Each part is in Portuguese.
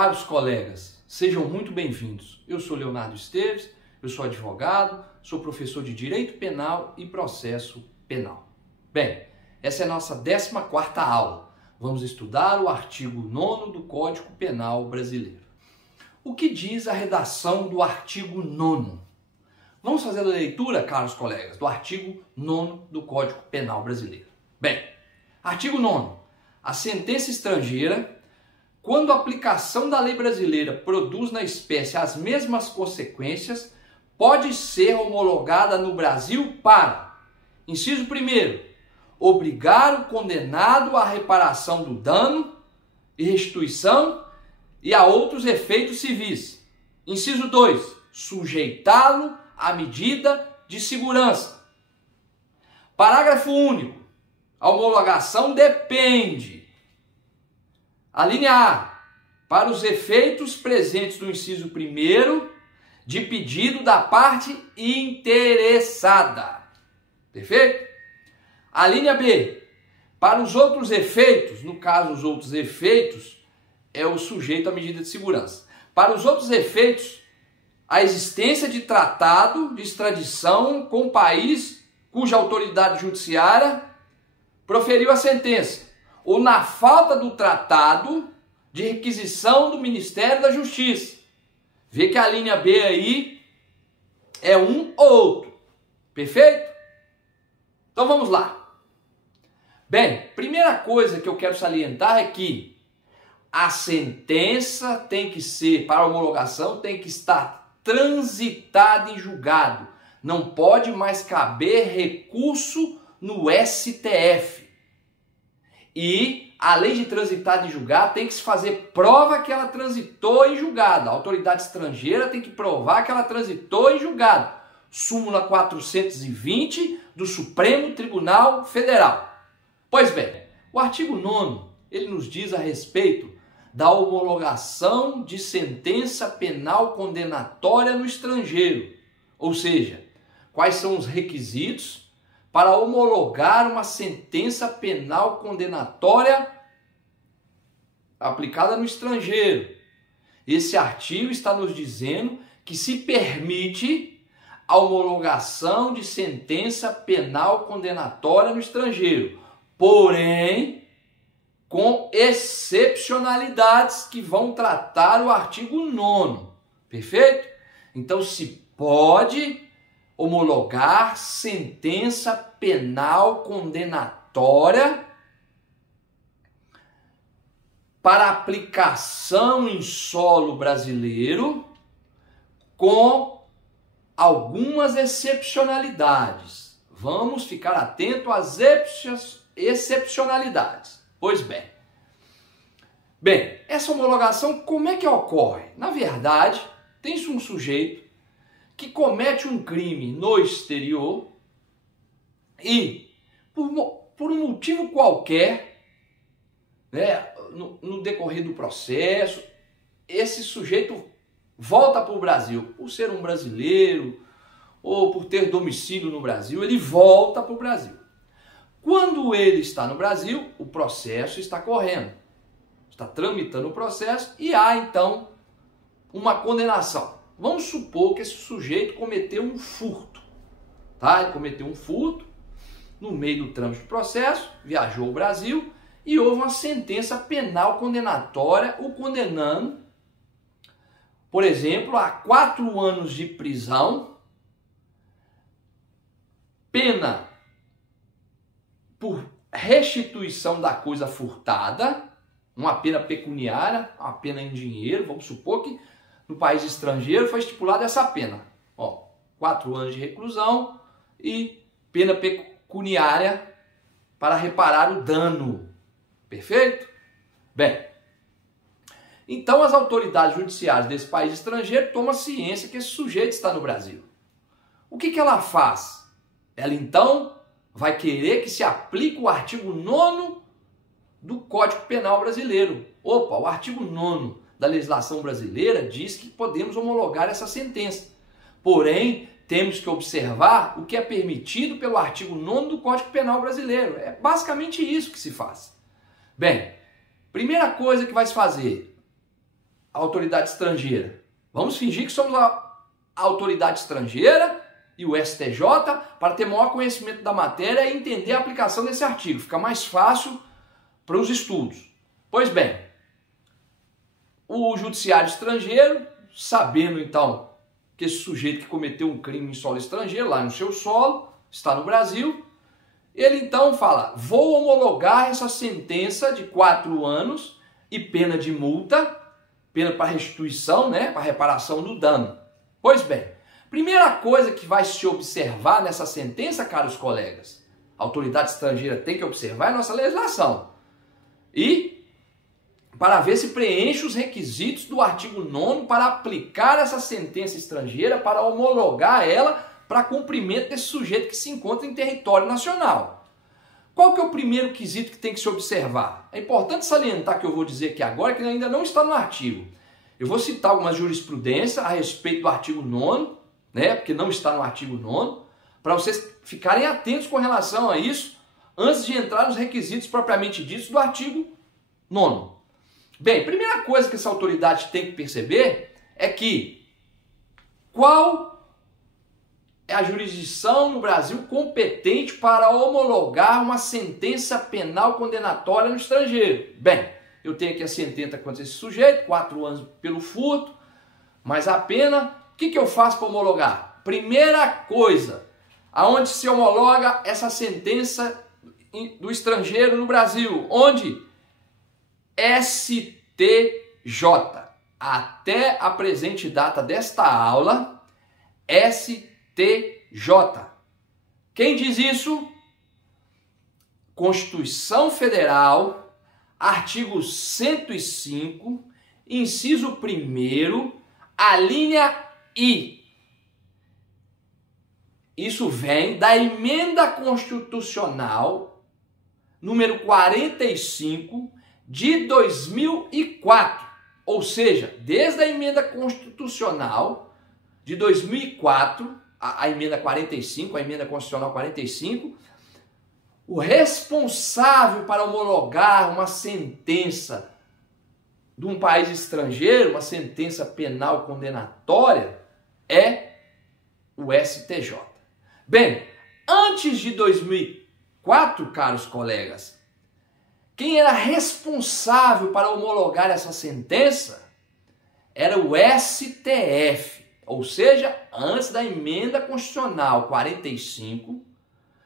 Caros colegas, sejam muito bem-vindos. Eu sou Leonardo Esteves, eu sou advogado, sou professor de Direito Penal e Processo Penal. Bem, essa é a nossa 14ª aula. Vamos estudar o artigo 9º do Código Penal brasileiro. O que diz a redação do artigo 9º? Vamos fazer a leitura, caros colegas, do artigo 9º do Código Penal brasileiro. Bem, artigo 9º. A sentença estrangeira, quando a aplicação da lei brasileira produz na espécie as mesmas consequências, pode ser homologada no Brasil para, inciso 1º, obrigar o condenado à reparação do dano e restituição e a outros efeitos civis. Inciso 2, sujeitá-lo à medida de segurança. Parágrafo único. A homologação depende. A linha A, para os efeitos presentes no inciso 1º, de pedido da parte interessada. Perfeito? A linha B, para os outros efeitos, no caso os outros efeitos, é o sujeito à medida de segurança. Para os outros efeitos, a existência de tratado de extradição com o país cuja autoridade judiciária proferiu a sentença, ou na falta do tratado de requisição do Ministério da Justiça. Vê que a linha B aí é um ou outro. Perfeito? Então vamos lá. Bem, primeira coisa que eu quero salientar é que a sentença tem que ser, para homologação, tem que estar transitada em julgado. Não pode mais caber recurso no STF. E, além de transitar em julgado, tem que se fazer prova que ela transitou em julgado. A autoridade estrangeira tem que provar que ela transitou em julgado. Súmula 420 do Supremo Tribunal Federal. Pois bem, o artigo 9º, ele nos diz a respeito da homologação de sentença penal condenatória no estrangeiro. Ou seja, quais são os requisitos para homologar uma sentença penal condenatória aplicada no estrangeiro. Esse artigo está nos dizendo que se permite a homologação de sentença penal condenatória no estrangeiro, porém, com excepcionalidades que vão tratar o artigo 9º. Perfeito? Então, se pode homologar sentença penal condenatória para aplicação em solo brasileiro com algumas excepcionalidades. Vamos ficar atento às excepcionalidades. Pois bem. Bem, essa homologação como é que ocorre? Na verdade, tem-se um sujeito que comete um crime no exterior e, por um motivo qualquer, né, no decorrer do processo, esse sujeito volta para o Brasil, por ser um brasileiro ou por ter domicílio no Brasil, ele volta para o Brasil. Quando ele está no Brasil, o processo está correndo, está tramitando o processo e há então uma condenação. Vamos supor que esse sujeito cometeu um furto, tá? Ele cometeu um furto no meio do trâmite do processo, viajou ao Brasil e houve uma sentença penal condenatória o condenando, por exemplo, a 4 anos de prisão, pena por restituição da coisa furtada, uma pena pecuniária, uma pena em dinheiro, vamos supor que no país estrangeiro foi estipulada essa pena. 4 anos de reclusão e pena pecuniária para reparar o dano. Perfeito? Bem, então as autoridades judiciárias desse país estrangeiro tomam ciência que esse sujeito está no Brasil. O que ela faz? Ela então vai querer que se aplique o artigo 9º do Código Penal brasileiro. Opa, o artigo 9º da legislação brasileira diz que podemos homologar essa sentença. Porém, temos que observar o que é permitido pelo artigo 9º do Código Penal brasileiro. É basicamente isso que se faz. Bem, primeira coisa que vai se fazer, a autoridade estrangeira? Vamos fingir que somos a autoridade estrangeira e o STJ para ter maior conhecimento da matéria e entender a aplicação desse artigo. Fica mais fácil para os estudos. Pois bem, o judiciário estrangeiro, sabendo então que esse sujeito que cometeu um crime em solo estrangeiro, lá no seu solo, está no Brasil, ele então fala: vou homologar essa sentença de 4 anos e pena de multa, pena para restituição, né, para reparação do dano. Pois bem, primeira coisa que vai se observar nessa sentença, caros colegas, a autoridade estrangeira tem que observar a nossa legislação. E para ver se preenche os requisitos do artigo 9º para aplicar essa sentença estrangeira, para homologar ela para cumprimento desse sujeito que se encontra em território nacional. Qual que é o primeiro quesito que tem que se observar? É importante salientar que eu vou dizer aqui agora que ainda não está no artigo. Eu vou citar algumas jurisprudências a respeito do artigo 9º, né, porque não está no artigo 9º, para vocês ficarem atentos com relação a isso, antes de entrar nos requisitos propriamente ditos do artigo 9º. Bem, primeira coisa que essa autoridade tem que perceber é que qual é a jurisdição no Brasil competente para homologar uma sentença penal condenatória no estrangeiro. Bem, eu tenho aqui a sentença contra esse sujeito, 4 anos pelo furto, mas a pena, o que eu faço para homologar? Primeira coisa, aonde se homologa essa sentença do estrangeiro no Brasil? Onde? STJ. Até a presente data desta aula, STJ. Quem diz isso? Constituição Federal, artigo 105, inciso 1º, a linha I. Isso vem da emenda constitucional número 45 de 2004. Ou seja, desde a emenda constitucional de 2004, a emenda 45, a emenda constitucional 45, o responsável para homologar uma sentença de um país estrangeiro, uma sentença penal condenatória, é o STJ. Bem, antes de 2004, caros colegas, quem era responsável para homologar essa sentença era o STF, ou seja, antes da emenda constitucional 45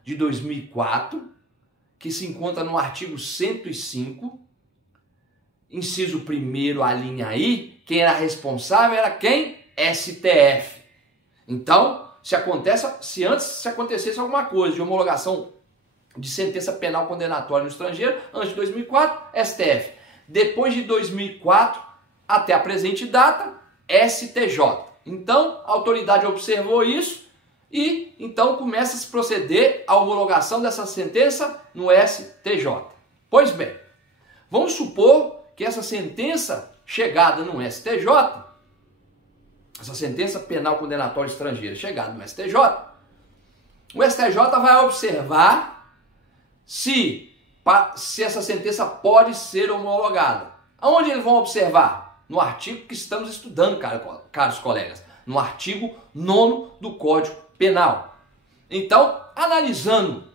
de 2004, que se encontra no artigo 105, inciso 1º, a linha I, quem era responsável era quem? STF. Então, se antes acontecesse alguma coisa de homologação de sentença penal condenatória no estrangeiro, antes de 2004, STF. Depois de 2004, até a presente data, STJ. Então, a autoridade observou isso e então começa a se proceder à homologação dessa sentença no STJ. Pois bem, vamos supor que essa sentença chegada no STJ, essa sentença penal condenatória estrangeira chegada no STJ, o STJ vai observar se essa sentença pode ser homologada. Aonde eles vão observar? No artigo que estamos estudando, caros colegas, no artigo 9º do Código Penal. Então, analisando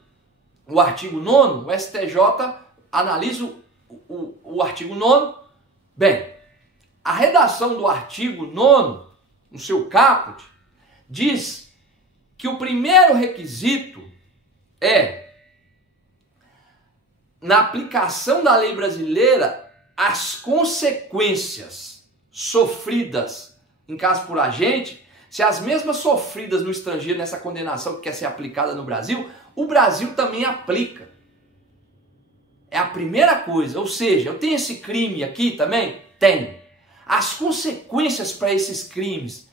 o artigo 9º, o STJ analisa o artigo 9º. Bem, a redação do artigo 9º, no seu caput, diz que o primeiro requisito é, na aplicação da lei brasileira, as consequências sofridas em caso por agente, se as mesmas sofridas no estrangeiro nessa condenação que quer ser aplicada no Brasil, o Brasil também aplica. É a primeira coisa, ou seja, eu tenho esse crime aqui também? Tem. As consequências para esses crimes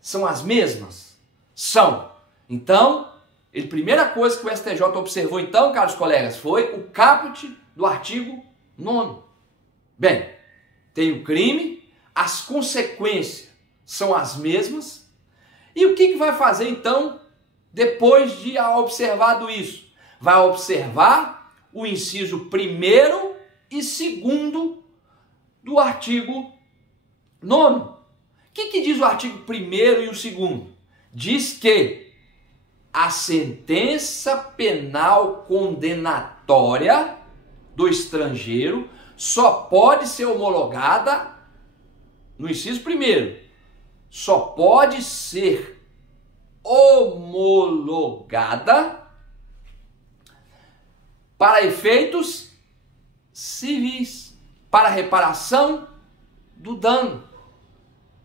são as mesmas? São. Então, a primeira coisa que o STJ observou então, caros colegas, foi o caput do artigo 9º. Bem, tem o crime, as consequências são as mesmas. E o que vai fazer então, depois de observado isso? Vai observar o inciso 1º e 2º do artigo Nono, o que diz o artigo 1º e o 2º? Diz que a sentença penal condenatória do estrangeiro só pode ser homologada, no inciso 1º, só pode ser homologada para efeitos civis, para reparação do dano,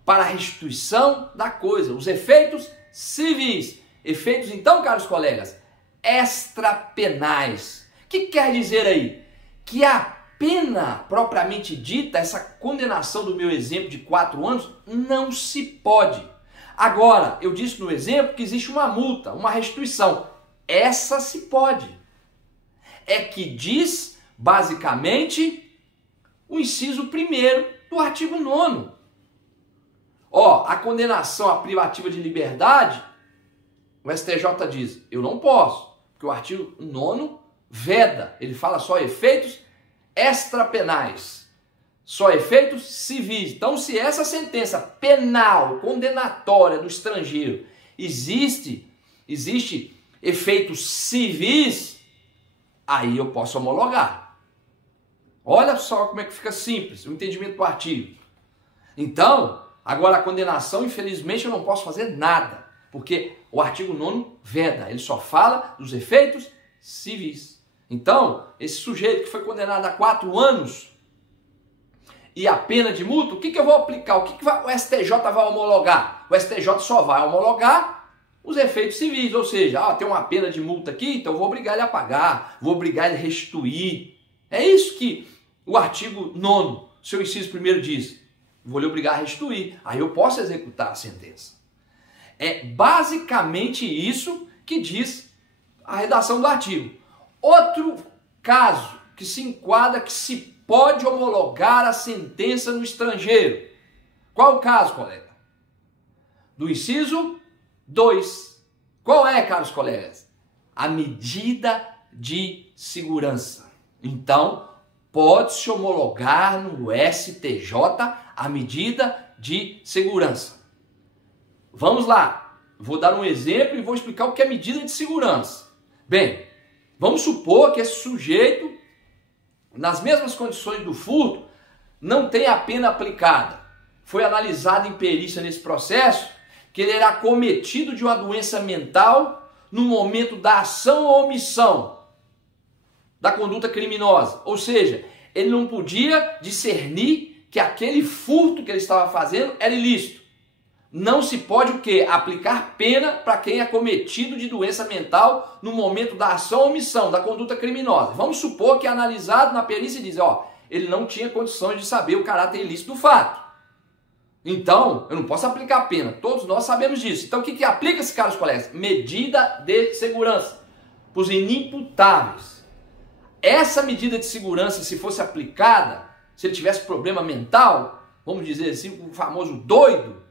para restituição da coisa, os efeitos civis. Efeitos, então, caros colegas, extrapenais. O que quer dizer aí? Que a pena propriamente dita, essa condenação do meu exemplo de 4 anos, não se pode. Agora, eu disse no exemplo que existe uma multa, uma restituição. Essa se pode. É que diz, basicamente, o inciso 1º do artigo 9º. A condenação à privativa de liberdade, o STJ diz, eu não posso, porque o artigo 9º veda, ele fala só efeitos extrapenais, só efeitos civis. Então, se essa sentença penal, condenatória do estrangeiro, existe efeitos civis, aí eu posso homologar. Olha só como é que fica simples o entendimento do artigo. Então, agora a condenação, infelizmente, eu não posso fazer nada, porque o artigo 9º veda, ele só fala dos efeitos civis. Então, esse sujeito que foi condenado a 4 anos e a pena de multa, o que eu vou aplicar? O o STJ vai homologar? O STJ só vai homologar os efeitos civis, ou seja, tem uma pena de multa aqui, então eu vou obrigar ele a pagar, vou obrigar ele a restituir. É isso que o artigo 9º, seu inciso 1º diz. Vou lhe obrigar a restituir, aí eu posso executar a sentença. É basicamente isso que diz a redação do artigo. Outro caso que se enquadra, que se pode homologar a sentença no estrangeiro. Qual o caso, colega? Do inciso 2. Qual é, caros colegas? A medida de segurança. Então, pode-se homologar no STJ a medida de segurança. Vamos lá. Vou dar um exemplo e vou explicar o que é medida de segurança. Bem, vamos supor que esse sujeito, nas mesmas condições do furto, não tem a pena aplicada. Foi analisado em perícia nesse processo que ele era acometido de uma doença mental no momento da ação ou omissão da conduta criminosa. Ou seja, ele não podia discernir que aquele furto que ele estava fazendo era ilícito. Não se pode o quê? Aplicar pena para quem é acometido de doença mental no momento da ação ou omissão da conduta criminosa. Vamos supor que é analisado na perícia e diz, ele não tinha condições de saber o caráter ilícito do fato. Então, eu não posso aplicar pena. Todos nós sabemos disso. Então, o que aplica-se, caros colegas? Medida de segurança para os inimputáveis. Essa medida de segurança, se fosse aplicada, se ele tivesse problema mental, vamos dizer assim, o famoso doido,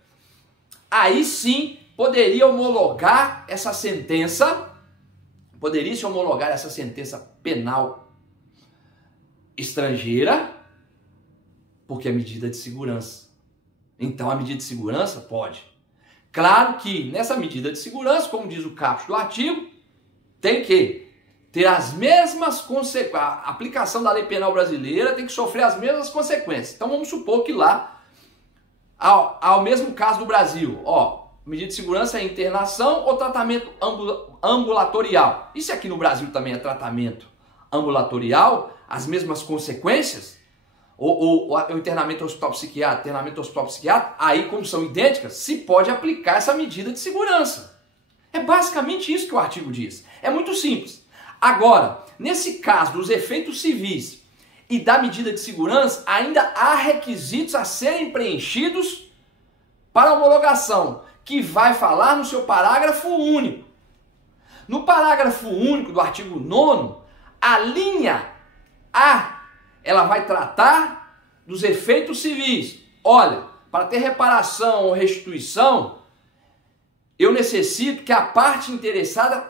aí sim poderia homologar essa sentença, poderia-se homologar essa sentença penal estrangeira, porque é medida de segurança. Então, a medida de segurança pode. Claro que nessa medida de segurança, como diz o caput do artigo, tem que ter as mesmas consequências. A aplicação da lei penal brasileira tem que sofrer as mesmas consequências. Então, vamos supor que lá, ao mesmo caso do Brasil, medida de segurança é internação ou tratamento ambulatorial. E se aqui no Brasil também é tratamento ambulatorial, as mesmas consequências, ou o internamento hospital psiquiátrico, aí como são idênticas, se pode aplicar essa medida de segurança. É basicamente isso que o artigo diz. É muito simples. Agora, nesse caso dos efeitos civis e da medida de segurança, ainda há requisitos a serem preenchidos para homologação, que vai falar no seu parágrafo único. No parágrafo único do artigo 9º, a linha A, ela vai tratar dos efeitos civis. Olha, para ter reparação ou restituição, eu necessito que a parte interessada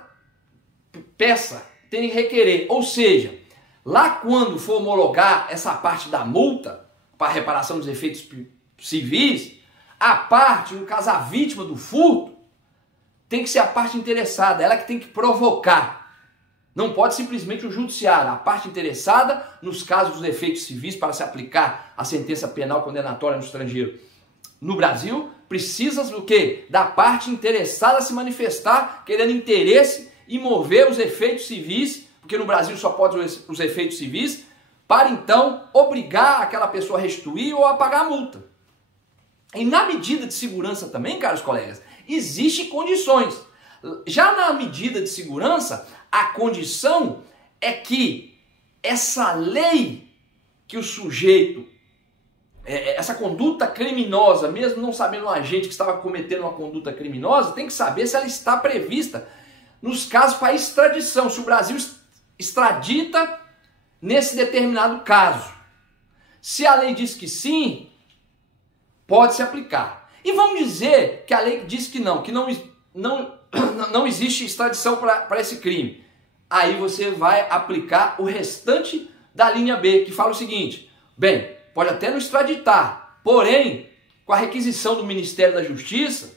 peça, tem que requerer. Ou seja, lá quando for homologar essa parte da multa para reparação dos efeitos civis, a parte, no caso a vítima do furto, tem que ser a parte interessada, ela que tem que provocar. Não pode simplesmente o judiciário, a parte interessada, nos casos dos efeitos civis, para se aplicar a sentença penal condenatória no estrangeiro. No Brasil, precisa do quê? Da parte interessada se manifestar, querendo interesse e mover os efeitos civis, porque no Brasil só pode os efeitos civis, para então obrigar aquela pessoa a restituir ou a pagar a multa. E na medida de segurança também, caros colegas, existem condições. Já na medida de segurança, a condição é que essa lei que o sujeito, essa conduta criminosa, mesmo não sabendo o agente que estava cometendo uma conduta criminosa, tem que saber se ela está prevista nos casos para extradição, se o Brasil extradita nesse determinado caso. Se a lei diz que sim, pode se aplicar. E vamos dizer que a lei diz que não existe extradição para esse crime. Aí você vai aplicar o restante da linha B, que fala o seguinte: bem, pode até não extraditar, porém, com a requisição do Ministério da Justiça,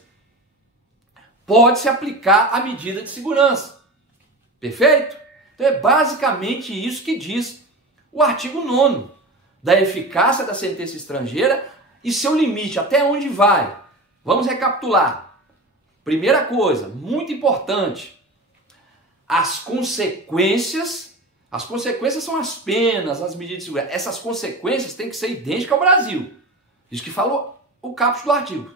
pode-se aplicar a medida de segurança. Perfeito? Então é basicamente isso que diz o artigo 9º, da eficácia da sentença estrangeira e seu limite, até onde vai. Vamos recapitular. Primeira coisa, muito importante, as consequências são as penas, as medidas de segurança. Essas consequências têm que ser idênticas ao Brasil. Isso que falou o caput do artigo.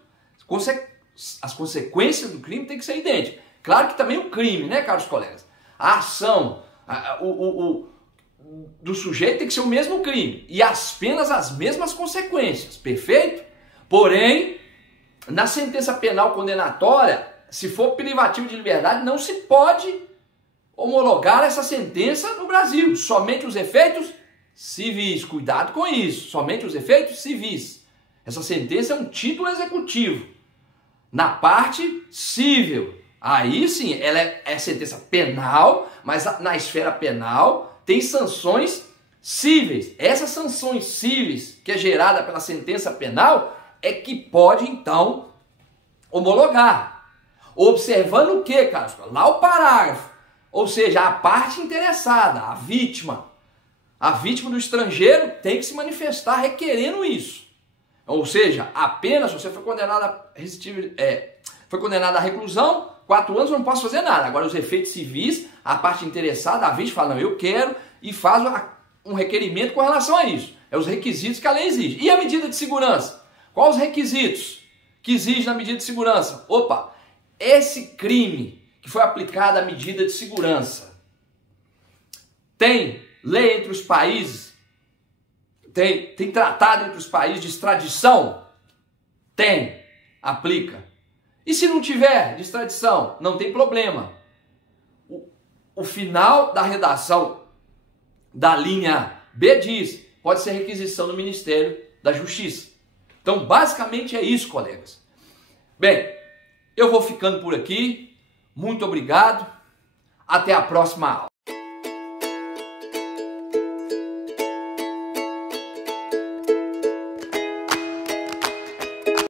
As consequências do crime têm que ser idênticas. Claro que também o crime, né, caros colegas? A ação, do sujeito tem que ser o mesmo crime. E as penas, as mesmas consequências. Perfeito? Porém, na sentença penal condenatória, se for privativo de liberdade, não se pode homologar essa sentença no Brasil. Somente os efeitos civis. Cuidado com isso. Somente os efeitos civis. Essa sentença é um título executivo. Na parte civil, aí sim, ela é sentença penal, mas na esfera penal tem sanções cíveis. Essas sanções cíveis, que é gerada pela sentença penal, é que pode então homologar. Observando o que, Carlos? Lá o parágrafo. Ou seja, a parte interessada, a vítima do estrangeiro tem que se manifestar requerendo isso. Ou seja, apenas se você foi condenado a reclusão, 4 anos eu não posso fazer nada. Agora os efeitos civis, a parte interessada, a vítima fala, não, eu quero, e faz um requerimento com relação a isso. É os requisitos que a lei exige. E a medida de segurança? Quais os requisitos que exige na medida de segurança? Opa, esse crime que foi aplicado à medida de segurança tem lei entre os países? Tem tratado entre os países de extradição? Tem. Aplica. E se não tiver de extradição? Não tem problema. O final da redação da linha B diz, pode ser requisição do Ministério da Justiça. Então, basicamente é isso, colegas. Bem, eu vou ficando por aqui. Muito obrigado. Até a próxima aula.